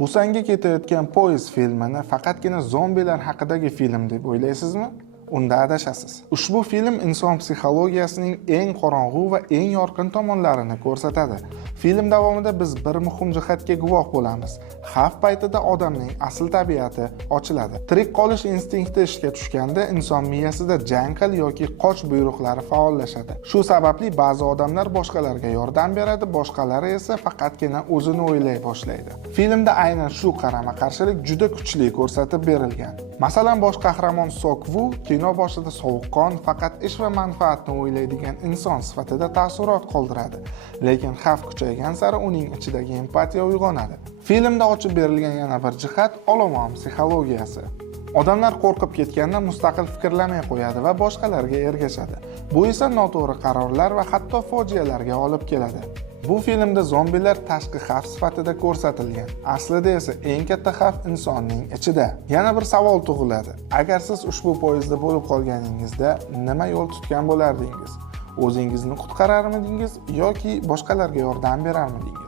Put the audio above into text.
Busanga ketayotgan poyezd filmini faqatgina zombilar haqidagi film deb o'ylaysizmi? Unda adashasiz. Ushbu film inson psixologiyasining eng qorong'u va eng yorqin tomonlarini ko'rsatadi. Film davomida biz bir muhim jihatga guvoh bo'lamiz. Xavf paytida odamning asl tabiati ochiladi. Tirik qolish instinkti ishga tushganda inson miyasida jang qil yoki qoch buyruqlari faollashadi. Shu sababli ba'zi odamlar boshqalarga yordam beradi, boshqalari esa faqatgina o'zini o'ylay boshlaydi. Filmda aynan shu qarama-qarshilik juda kuchli ko'rsatib berilgan. Masalan, bosh qahramon Sok-Vu kino boshida sovuqqon, faqat ish va manfaatni o'ylaydigan inson sifatida taassurot qoldiradi. Lekin xavf kuchaygan sari uning ichidagi empatiya uyg'onadi. Filmda ochib berilgan yana bir jihat olomon psixologiyasi. Odamlar qo'rqib ketganda mustaqil fikrlamay qo'yadi va boshqalarga ergashadi. Bu esa noto'g'ri qarorlar va hatto fojialarga olib keladi. Bu filmda zombilar tashqi xavf sifatida ko'rsatilgan. Aslida esa eng katta xavf insonning ichida. Yana bir savol tug'iladi. Agar siz ushbu poyezdda bo'lib qolganingizda nima yo'l tutgan bo'lardingiz? O'zingizni qutqararmidingiz yoki boshqalarga yordam berarmidingiz?